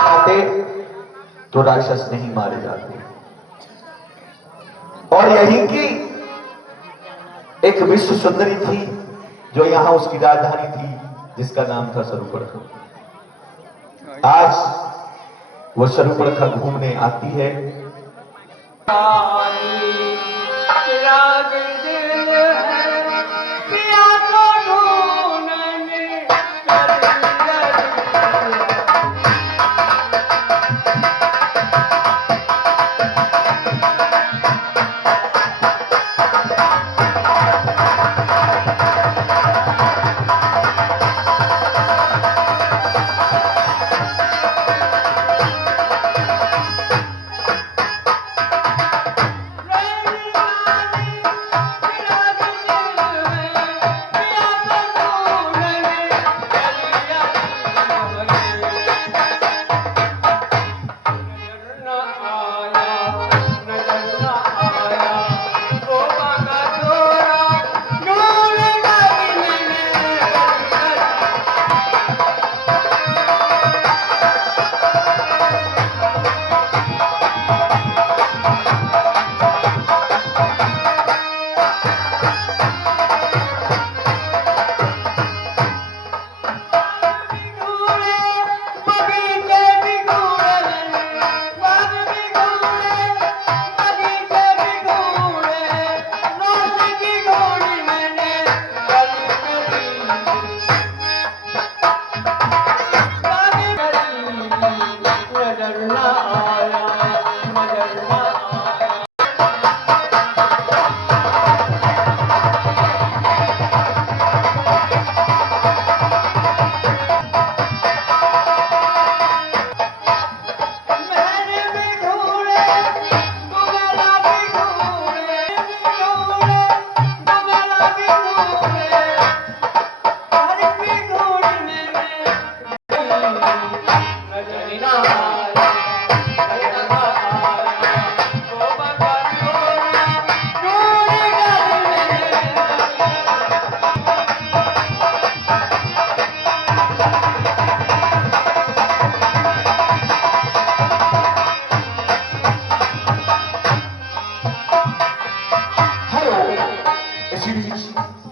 आते तो राक्षस नहीं मारे जाते। और यही की एक विश्व सुंदरी थी जो यहां उसकी राजधानी थी, जिसका नाम था शरूपणखा। आज वो शरूपणखा घूमने आती है।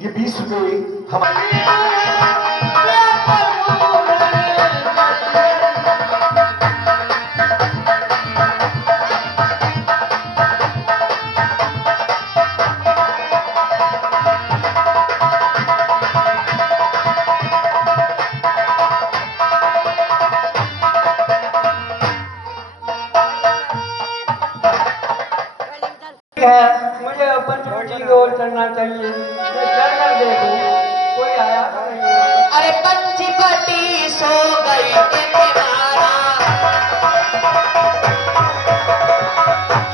ये 20 रुपए हमारे मुझे अपन छोटी की ओर चलना चाहिए। चल कर देखो कोई आया नहीं। अरे पंचवटी सो गई के किनारा,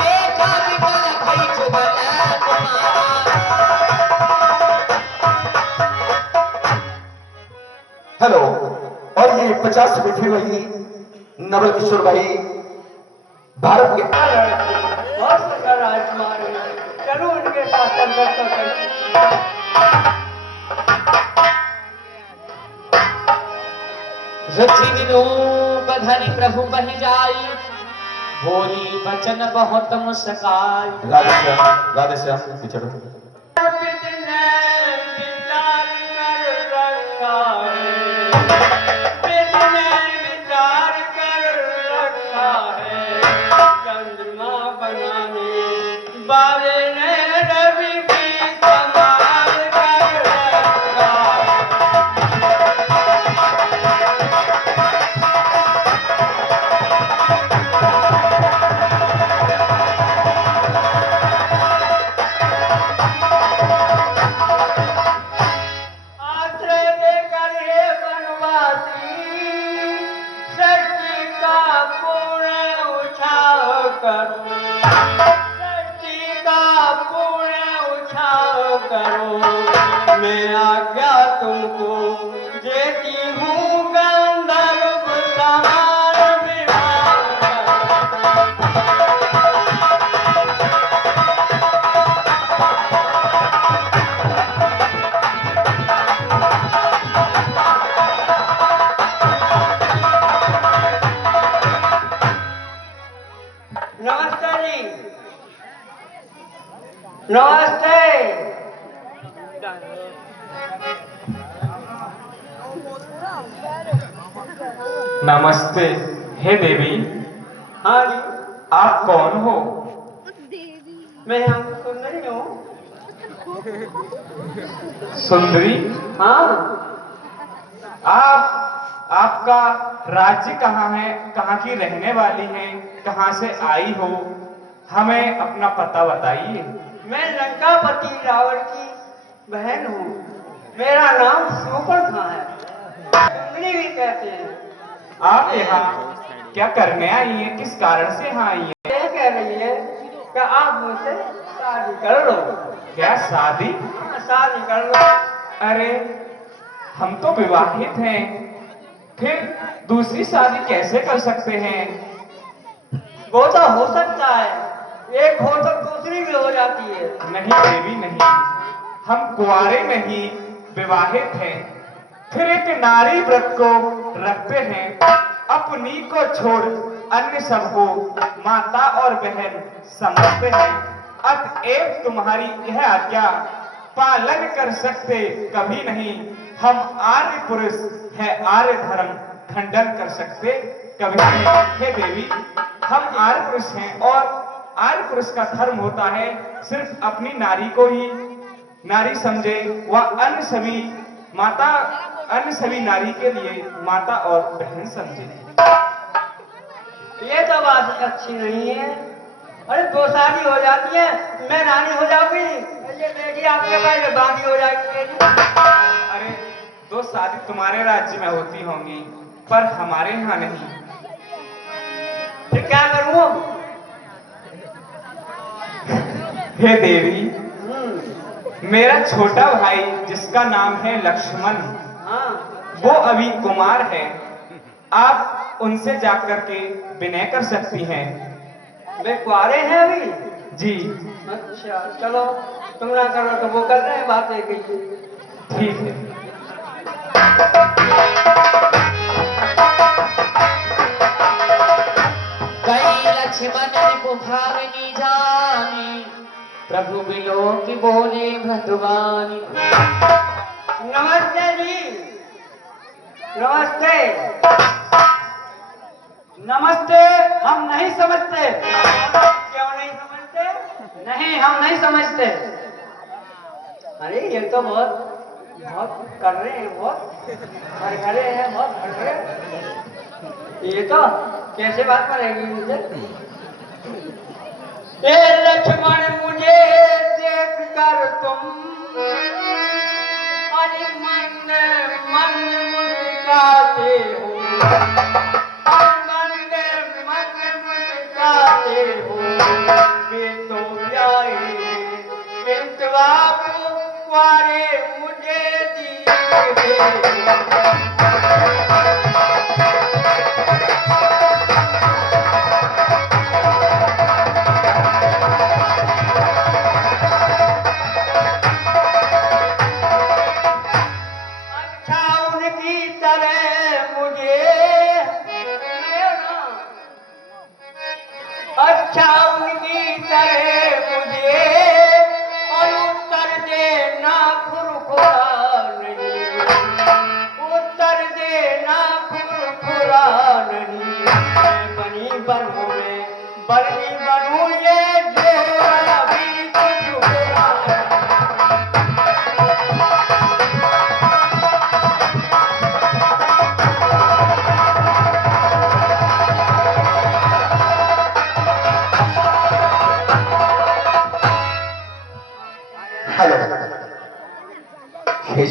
देखा बिगड़ गई जुगल तुम्हारा। हेलो, और ये 50 रुपए फिर वही नवल किशोर भाई भारत के राजकुमार चलो उनके साथ संघर्ष करें। रचिनु बधनि प्रभु बहि जाई, बोली बचन बहुत मुस्काई। राधे श्याम पिछड़ो। कितने विचार कर रखा है, कितने विचार कर रखा है, चंद्रमा बनाने वाले ने रवि की संभाल कर रखा है। आश्रय देकर हे वनवासी, सृष्टि का पूर्ण उछाल करो, सृष्टि का पूर्ण उछाल करो। मैं आज्ञा तुमको देती हूँ, गंधर्व समान विमान करो। नमस्ते। नमस्ते। हे देवी, हाँ जी, आप कौन हो? मैं हम सुंदरी हूँ। सुंदरी? हाँ, आपका राज्य कहाँ है? कहाँ की रहने वाली हैं? कहाँ से आई हो? हमें अपना पता बताइए। मैं लंकापति रावण की बहन हूँ। मेरा नाम सुपर्णखा है, सुंदरी भी कहते हैं। आप यहाँ क्या करने आई हैं? किस कारण से यहाँ आई हैं? ये कह रही है कि आप मुझसे शादी कर लो। क्या शादी? शादी कर लो। अरे, हम तो विवाहित हैं, फिर दूसरी शादी कैसे कर सकते हैं? वो तो हो सकता है, एक हो तो दूसरी भी हो जाती है। नहीं देवी, नहीं, हम कुंवारे नहीं, विवाहित हैं। फिर एक नारी व्रत को रखते हैं, अपनी को छोड़ अन्य सबको माता और बहन समझते हैं। अतएव तुम्हारी यह आज्ञा पालन कर सकते कभी नहीं। हम आर्य पुरुष है, आर्य धर्म खंडन कर सकते कभी नहीं। हे देवी, हम आर्य पुरुष हैं और आर्य पुरुष का धर्म होता है सिर्फ अपनी नारी को ही नारी समझे, वह अन्य सभी नारी के लिए माता और बहन समझे। ये तो बात अच्छी नहीं है। अरे दो शादी हो जाती है, मैं नानी हो जाऊंगी, ये बेटी आपके पहले बांधी हो जाएगी। अरे, दो शादी तुम्हारे राज्य में होती होंगी, पर हमारे यहाँ नहीं। फिर क्या करूँ? हे देवी, मेरा छोटा भाई जिसका नाम है लक्ष्मण, हाँ, वो अभी कुमार है। आप उनसे जाकर के विनय कर सकती हैं। वे कुआरे हैं अभी? जी, अच्छा, चलो, तुम ना करो तो वो कर रहे हैं बातें की। ठीक है। कई लक्ष्मण भावनी जानी, प्रभु बिलो की बोले भगवानी। नमस्ते जी, नमस्ते। नमस्ते, हम नहीं समझते। क्यों नहीं समझते? नहीं, हम नहीं समझते। अरे ये तो बहुत बहुत कर रहे हैं, बहुत खड़े हैं, बहुत खड़े। ये तो कैसे बात करेगी मुझे? ए लक्ष्मण, मुझे देख कर तुम अरे मन मन मुस्कुराते हो, मन मन मुस्कुराते हो। वे तो ब्याहे किंतु आप कुंवारे मुझे दिए। अच्छा उनकी तरह मुझे, अच्छा उनकी तरह मुझे और उत्तर देना फुरफुरा नहीं, उत्तर देना फुरफुरा नहीं। मैं बनी बनूं, मैं बनी बनूं, ये जोड़ा भी कुछ बुरा नहीं। हेलो। हे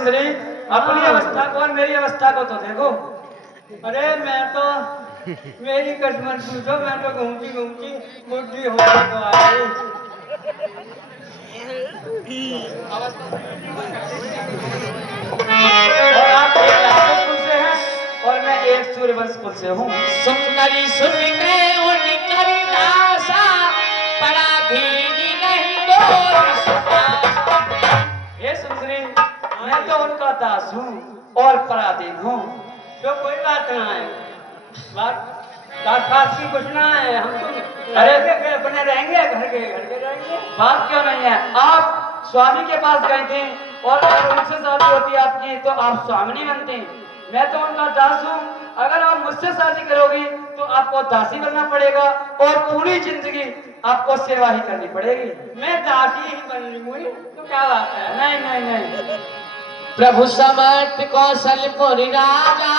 सुंदरी, अपनी अवस्था को और मेरी अवस्था को तो देखो। अरे मैं तो मेरी किस्मत पूछो, मैं तो घूमती घूमती बुढ़ी हो तो आई। और आप एक लाखों से हैं और मैं एक सूर्यवंशपुर से हूँ। सुंदरी सुन में उनकर दासा, बड़ा धीनी नहीं डोर सुनासा। ये सुंदरी, मैं तो उनका दास हूँ और पराधीन हूँ। तो कोई बात ना है, बात दास की कुछ ना है। हम तुम अरे अपने रहेंगे, घर के रहेंगे। बात क्यों नहीं है? आप स्वामी के पास गए थे और अगर उनसे शादी होती आपकी तो आप स्वामिनी बनते। मैं तो उनका दास हूँ। अगर आप मुझसे शादी करोगी तो आपको दासी बनना पड़ेगा और पूरी जिंदगी आपको सेवा ही करनी पड़ेगी। मैं दासी ही बन रही हूँ, तो क्या बात है? नहीं नहीं नहीं, प्रभु समर्थ कौशलपुर राजा,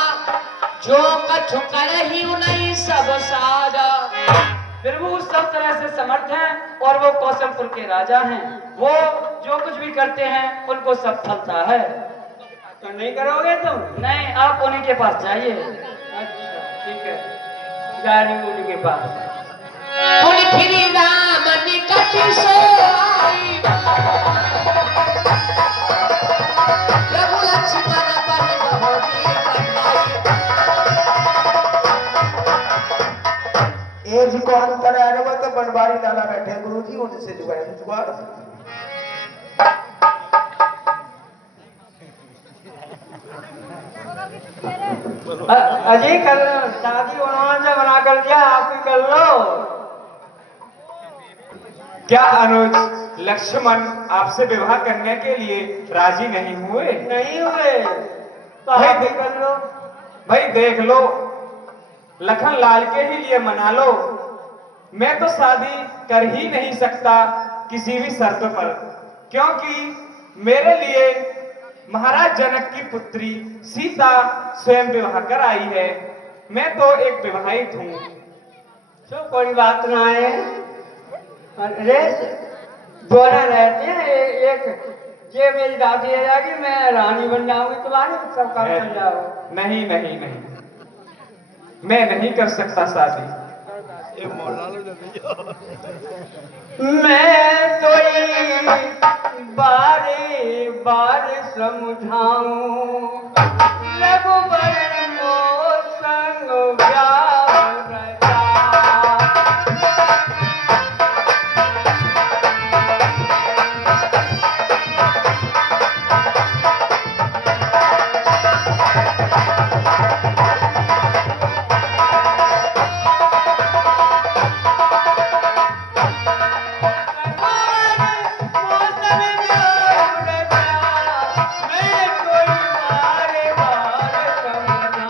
जो कछु करही उन्हीं सब साजा। प्रभु सब तरह से समर्थ हैं और वो कौशलपुर के राजा हैं। वो जो कुछ भी करते हैं उनको सब फलता है। तो नहीं करोगे तुम? नहीं, आप उन्हीं के पास जाइए। अच्छा ठीक है, जा रही हूँ उनके पास। पुनि फिरी राम निकट सोई, प्रभु लक्ष्मण बन बहुरी कटाई। ए जी को अंतर है वो तो बनवारी लाला बैठे हैं गुरु जी, उनसे जुगाड़ जुगाड़। अजय कर शादी उन्होंने से बना कर दिया, आप ही कर लो। क्या अनुज लक्ष्मण आपसे विवाह करने के लिए राजी नहीं हुए? नहीं हुए तो भाई आप ही देख- कर लो। भाई देख लो, लखन लाल के ही लिए मना लो। मैं तो शादी कर ही नहीं सकता किसी भी शर्त पर, क्योंकि मेरे लिए महाराज जनक की पुत्री सीता स्वयं विवाह कर आई है। मैं तो एक विवाहित हूँ। तो कोई बात ना है। अरे दोनों रहते हैं, एक ये मेरी दादी आ जाएगी, मैं रानी बन जाऊंगी तुम्हारी, सब काम चल जाओ। नहीं नहीं नहीं, मैं नहीं कर सकता शादी। मैं तो बारे बार समझाऊं, रघुबर मो संग ब्याह रचा। मैं कोई बार बार समझाऊं।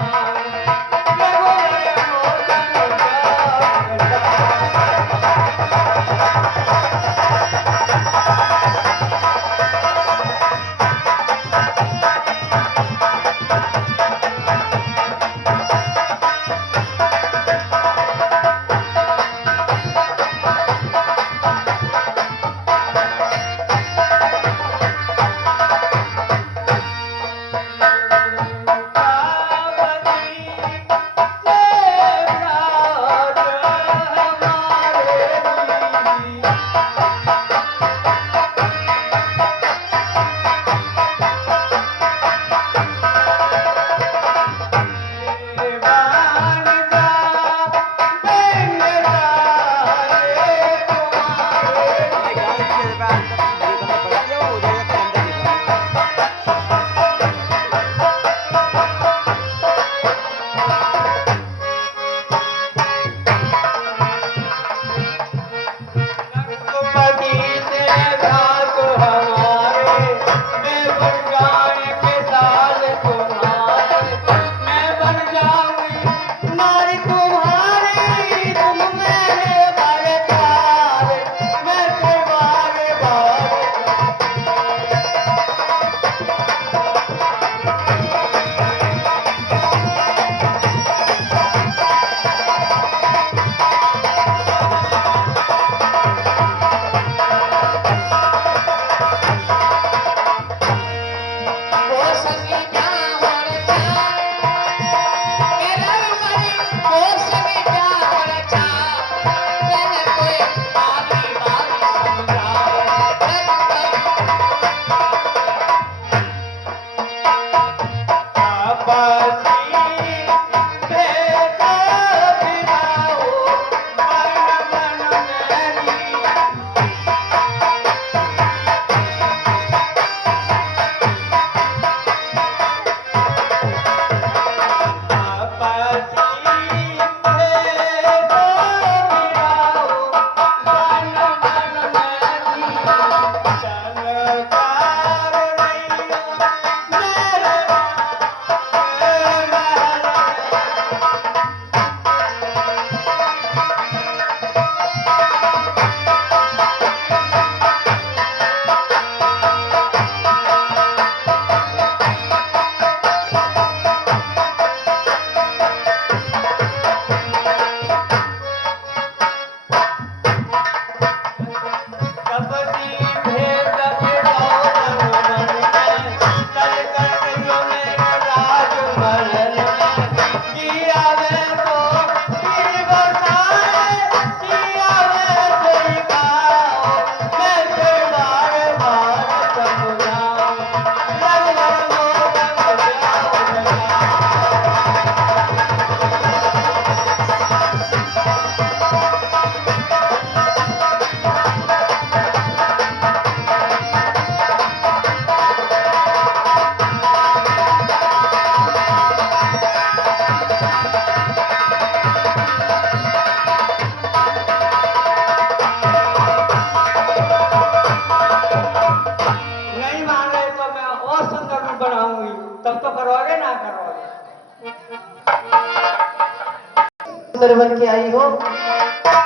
सुंदर बन के आई हो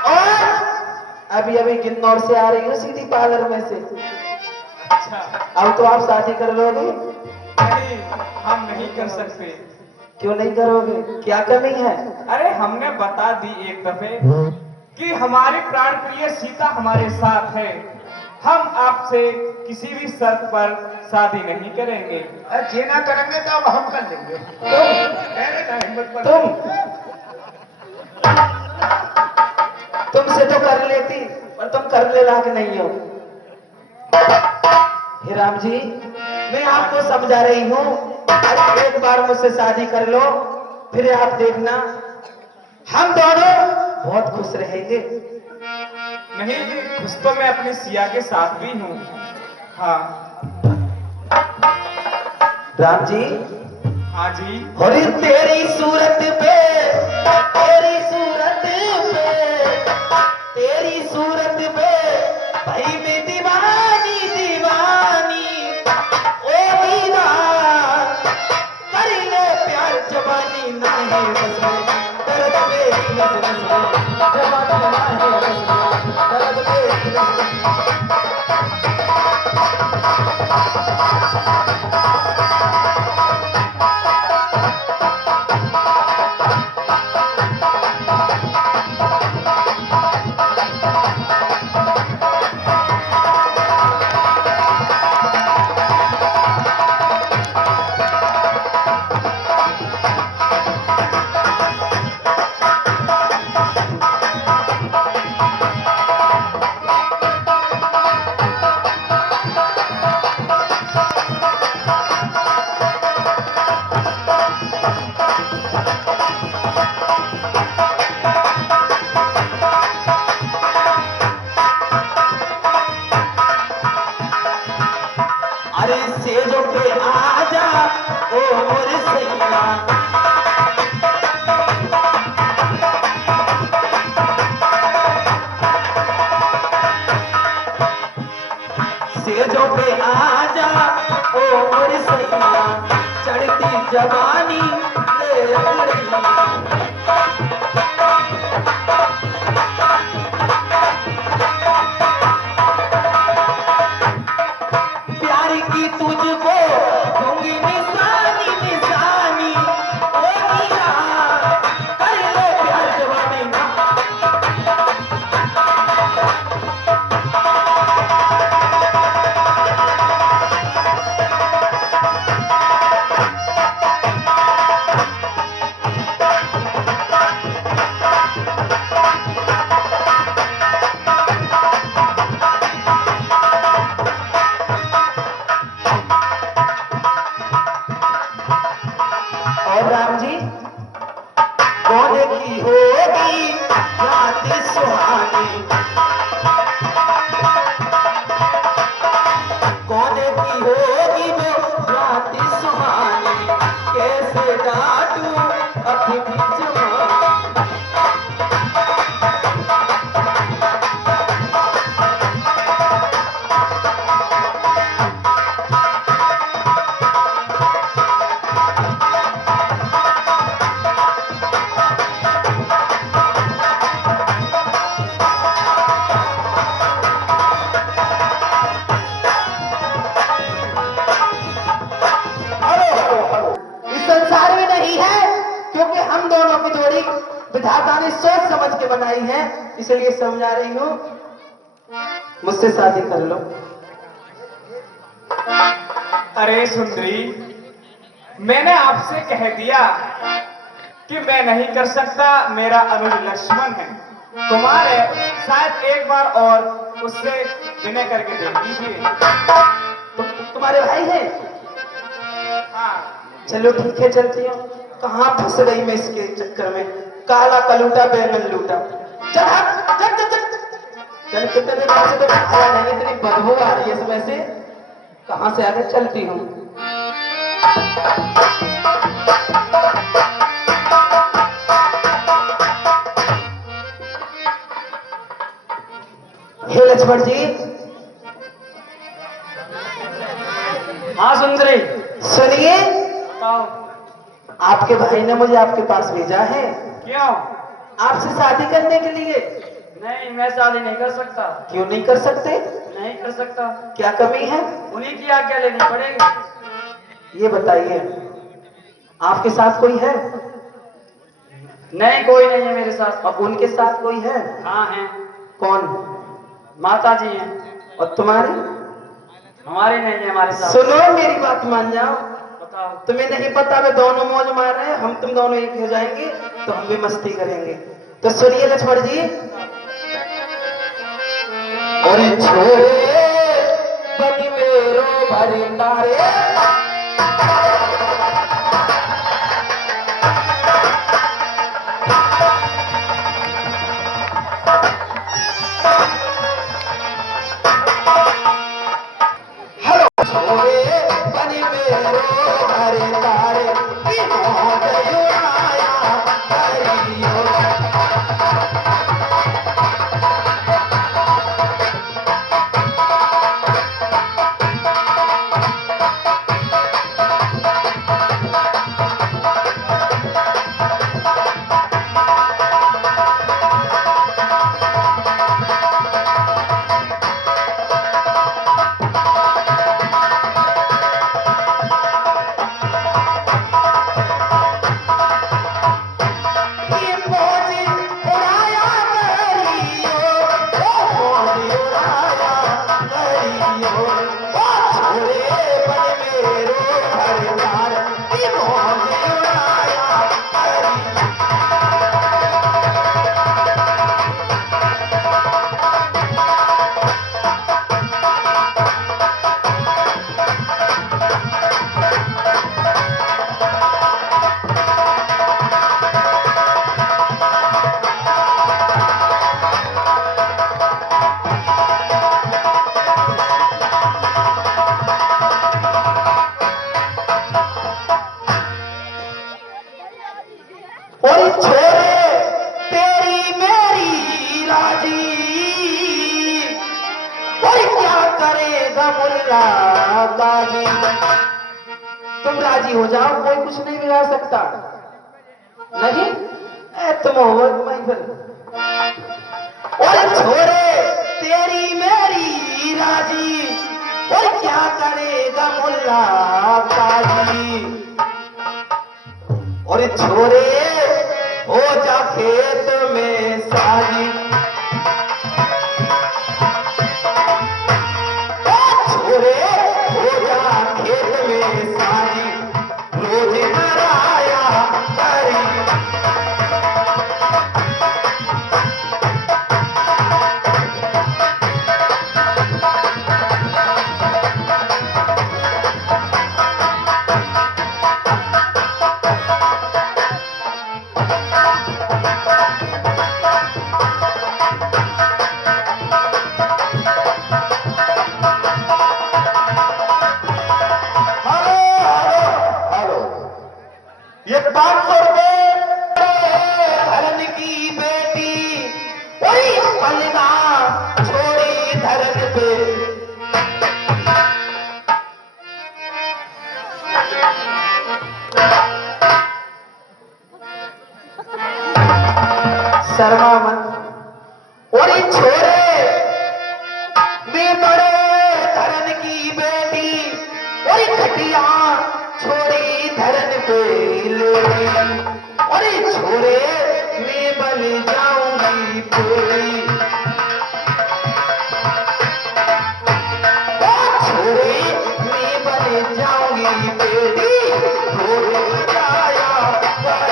और अभी अभी किन्नौर से आ रही हो सीधी पार्लर में से। अच्छा, अब तो आप शादी कर लोगे? नहीं, हम नहीं कर सकते। क्यों नहीं करोगे? क्या कमी है? अरे हमने बता दी एक दफे कि हमारी प्राण प्रिय सीता हमारे साथ है, हम आपसे किसी भी शर्त पर शादी नहीं करेंगे। जे ना करेंगे तो अब हम कर लेंगे। कह रहे ना हिम्मत पर। तुमसे तो कर लेती पर तुम करने लायक नहीं हो। हे राम जी, मैं आपको समझा रही हूँ, अरे एक बार मुझसे शादी कर लो, फिर आप देखना हम दोनों बहुत खुश रहेंगे। नहीं, खुश तो मैं अपनी सिया के साथ भी हूँ। हाँ। राम जी, हाँ जी। और तेरी सूरत पे, तेरी सूरत पे, तेरी सूरत पे भाई मैं दीवानी दीवानी, ओ दीवान कर ले प्यार जवानी ना है बस में, दर्द मेरी नस नस में, जवानी ना है बस में, दर्द मेरी नस नस में। अरे सेजो पे आजा ओ मोर सैया, सेजो पे आजा ओ मोर सैया, चढ़ती जवानी ले रैया। प्यार की तुझको दूंगी निशानी निशानी, ओ मीरा कर ले प्यार जवानी ना। और राम जी, कौन की होगी रात सुहानी, कौन की होगी वो रात सुहानी, कैसे डांटूं अपनी जवानी। इस संसार में नहीं है, क्योंकि हम दोनों की जोड़ी विधाता ने सोच समझ के बनाई है, इसलिए समझा रही हूँ, मुझसे शादी कर लो। अरे सुंदरी, मैंने आपसे कह दिया कि मैं नहीं कर सकता, मेरा अनुज लक्ष्मण है, कुमार है, शायद एक बार और उससे विनय करके देख लीजिए। तुम्हारे भाई हैं? हाँ। चलो ठीक है, चलती हूँ। कहाँ फंस गई मैं इसके चक्कर में, काला कलूटा बैंगन लूटा। चल हट, चल चल चल चल, कितने दिन से तो खाया नहीं, इतनी बदबू आ रही है इसमें से, कहाँ से आगे चलती हूँ। हे लक्ष्मण जी। हाँ सुंदरी, सुनिए, बताओ आपके भाई ने मुझे आपके पास भेजा है। क्यों? आपसे शादी करने के लिए। नहीं, मैं शादी नहीं कर सकता। क्यों नहीं कर सकते? नहीं कर सकता। क्या कमी है? उन्हीं की आज्ञा लेनी पड़ेगी। ये बताइए, आपके साथ कोई है? नहीं, कोई नहीं है मेरे साथ। और उनके साथ कोई है? हाँ है, कौन? माता जी हैं। और तुम्हारी? हमारी नहीं है हमारे साथ। सुनो, मेरी बात मान जाओ। बताओ। तुम्हें नहीं पता वे दोनों मौज मार रहे हैं, हम तुम दोनों एक हो जाएंगे तो हम भी मस्ती करेंगे। तो सुनिए लक्ष्मण जी। और छोरे बनी मेरो भरिंदारे, छोरे बनी मेरो भरिंदारे, की मौज उड़ाया करियो। तुम राजी हो जाओ, कोई कुछ नहीं बिगाड़ सकता। नहीं तुम हो छोरे तेरी मेरी राजी, और क्या करेगा मुल्ला काजी। और छोरे हो जा खेत में साजी, छोरे हो जा खेत में साजी, रोज मराया करी। ये 500 रुपए धरन की बेटी वही पलना छोड़ी धरन पे। शर्मा मत। और छोरे वे बड़े धरन की बेटी और खटिया छोड़ी धरन पे लेडी। और छोरे मैं बन जाऊंगी तेरी, छोरे मैं बन जाऊंगी तेरी, रोज जाया कर।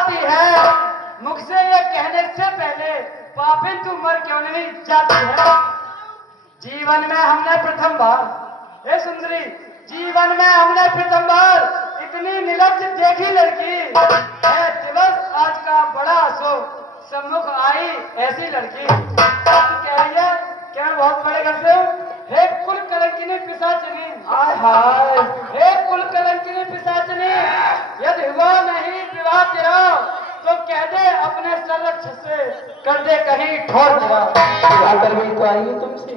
आती है, मुख से ये कहने से पहले पापिन तू मर क्यों नहीं जाती है। जीवन में हमने प्रथम बार, हे सुंदरी, जीवन में हमने प्रथम बार इतनी निर्लज्ज देखी लड़की है। दिवस आज का बड़ा अशोक सम्मुख आई ऐसी लड़की कह रही है कि मैं बहुत बड़े घर से हूँ। हे कुल कलंकिनी पिशाचिनी, हाय हाय हे कुल कलंकिनी पिशाचिनी, यदि हुआ नहीं विवाह तेरा तो कह दे अपने सरलक्ष से कर दे कहीं ठोर तेरा। आकर भी तो आई हूँ तुमसे।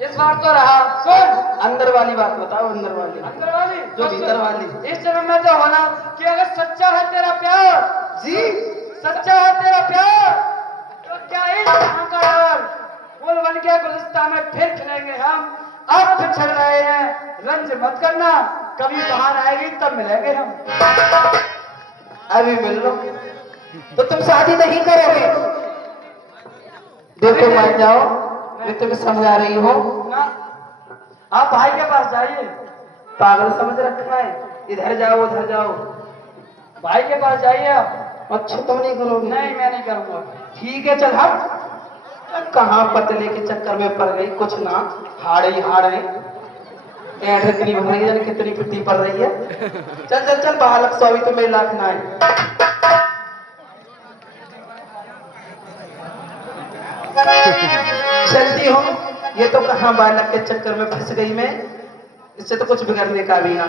इस बार तो रहा सुन, अंदर वाली बात बताओ, अंदर वाली अंदर वाली जो भीतर वाली। इस जन्म में तो होना कि अगर सच्चा है तेरा प्यार, जी सच्चा है तेरा प्यार, तो क्या इस यहाँ का यार फूल बन के गुलस्ता में फिर खिलेंगे हम। अब पिछड़ रहे हैं, रंज मत करना, कभी बाहर आएगी तब मिलेंगे हम। अभी मिल लो तो तुम शादी नहीं करोगे। देखो मान जाओ, मैं तुम्हें समझा रही हूँ। ना, आप भाई के पास जाइए। पागल समझ रखा है, इधर जाओ उधर जाओ। भाई के पास जाइए आप। अच्छा तुम नहीं करोगे? नहीं, मैं नहीं करूंगा। ठीक है चल हम। कहाँ पतले के चक्कर में पड़ गई, कुछ ना हाड़ ही हाड़ है। ऐठ इतनी भर रही है, कितनी पिट्टी पड़ रही है। चल चल चल बालक सौ तो मेरे लाख ना है। चलती हूँ, ये तो कहाँ बालक के चक्कर में फंस गई मैं, इससे तो कुछ बिगड़ने का भी ना।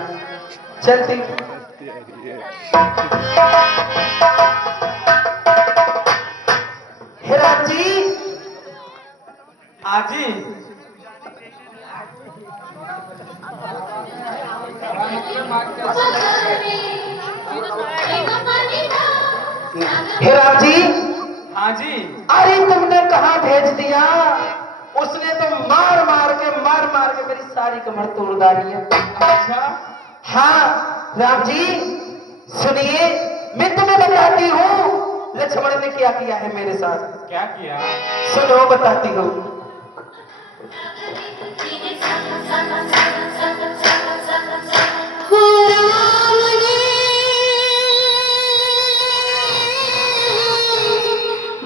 चलती हेरा जी, आजी हेरा जी, हाँ जी। अरे तुमने कहाँ भेज दिया? उसने तो मार मार के मेरी सारी कमर तोड़ डाली है। अच्छा हाँ राम जी सुनिए, मैं तुम्हें बताती हूँ लक्ष्मण ने क्या किया है मेरे साथ। क्या किया? सुनो बताती हूँ।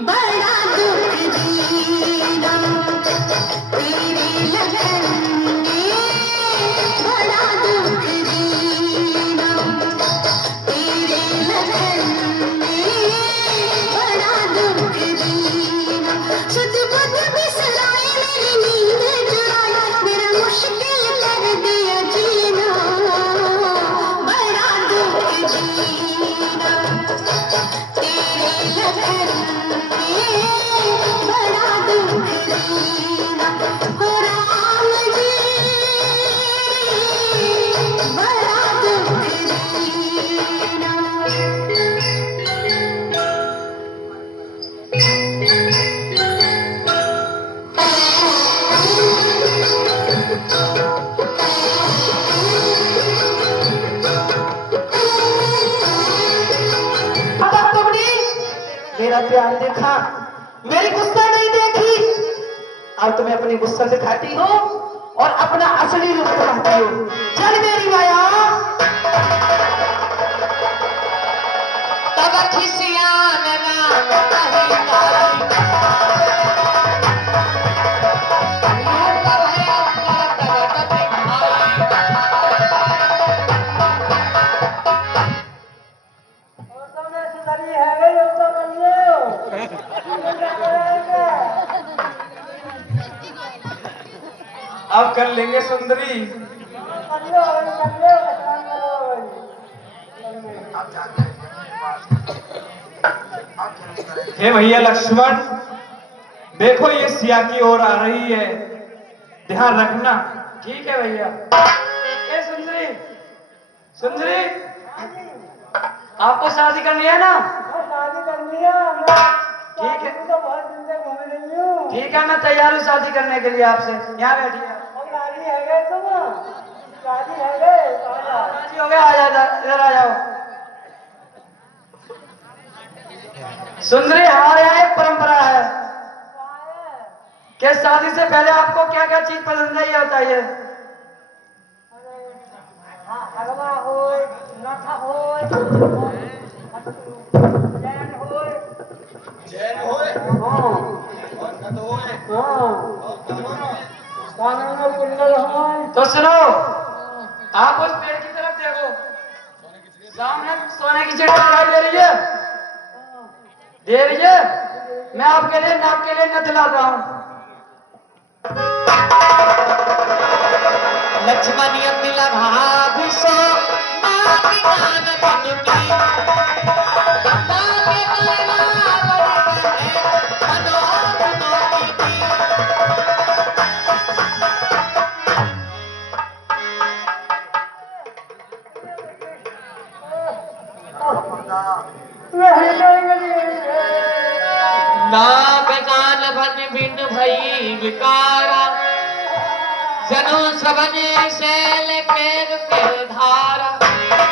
बड़ा दुख दीना तेरी लगन में, बड़ा दुख दीना तेरी लगन में, बड़ा दुख दीना। सुध बुध बिसराए मेरी नींद चुराए, मेरा मुश्किल कर दिया जीना, बड़ा दुख दीना तेरे लगन में, बड़ा दुख दीना। हो राम जी बड़ा दुख दीना। अब तुमने मेरा प्यार देखा, मेरी गुस्सा नहीं देखी। अब तुम्हें अपनी गुस्सा दिखाती हो और अपना असली रूप दिखाती हो। चल मेरी माया। तब खिसियान अब कर लेंगे सुंदरी। हे भैया लक्ष्मण, देखो ये सिया की ओर आ रही है, ध्यान रखना। ठीक है भैया। ए सुंदरी, सुंदरी, आपको शादी करनी है ना? शादी करनी है। मैं ठीक है। तो बहुत दिन से घूम रही हूँ। ठीक है, मैं तैयार हूँ शादी करने के लिए आपसे। यहाँ बैठिए। अब राजी है गए तुम? राजी है गए? राजी हो गए? आ जाओ, इधर आ जाओ। सुंदरी, हमारे यहाँ एक परंपरा है कि शादी से पहले आपको क्या क्या चीज पसंद है ये बताइए। हलवा हो, नथा हो, तो सुनो, आप उस पेड़ की तरफ देखो, सामने सोने की चिड़िया दिखाई दे रही है? दे रही है? मैं आपके लिए नाक के लिए न दिला रहा हूं। लक्ष्मण मिला भाग सो मांग ज्ञान धन की मांगे माला मनोरथ की ना बेगान भन बिन भई विकारा जनु सबन शैल केर के धारा भैया